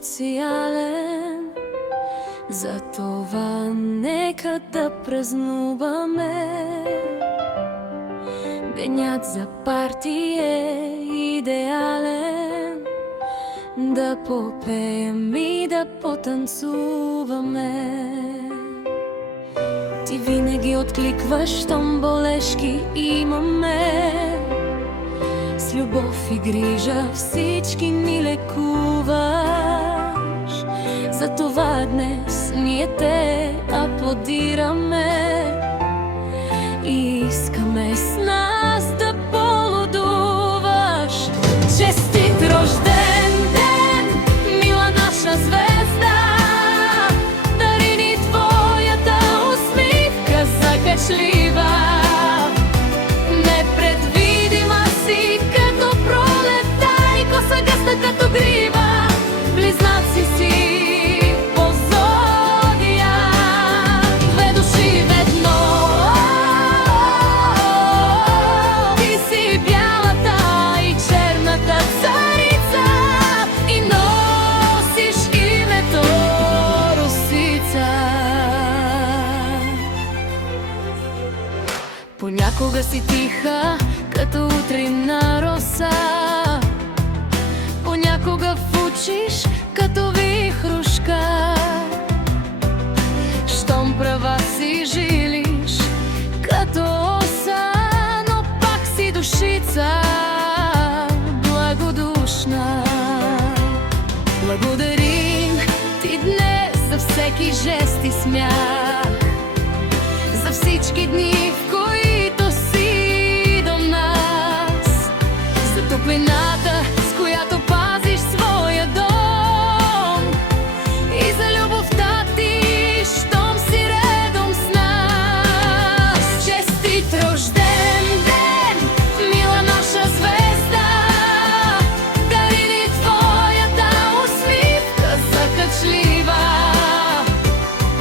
специален, затова нека да празнуваме. Денят за парти е идеален, да попеем и да потанцуваме. Ти винаги откликваш, щом болешки имаме. С любов и грижа всички ни лекуваш. Затова днес ние те аплодираме и искаме с нас да полудуваш. Честит рожден ден, мила наша звезда! Дари ни твоята усмивка закачлива. Непредвидима си като пролетта и коса гъста като грива. Близнаци си по зодиак, две души в едно. Ти си бялата и черната царица и носиш името Росица. Понякога си тиха като утринна роса, понякога фучиш като вихрушка. Щом права си жилиш като оса, но пак си душица благодушна. Благодарим ти днес за всеки жест и смях, за всички дни, в които си до нас, за топлината, с която пазиш своя дом, и за любовта ти, щом си редом с нас. Честит рожден ден, мила наша звезда! Дари ни твоята усмивка закачлива.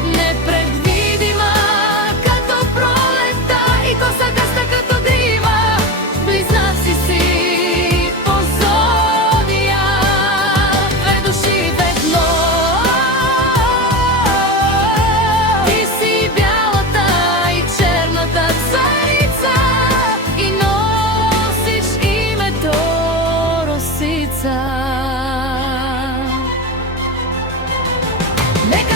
Непредвидима като пролетта и коса гъста като грива. Близнаци си по зодиак, две души в едно. Ти си бялата и черната царица и носиш името Росица. Нека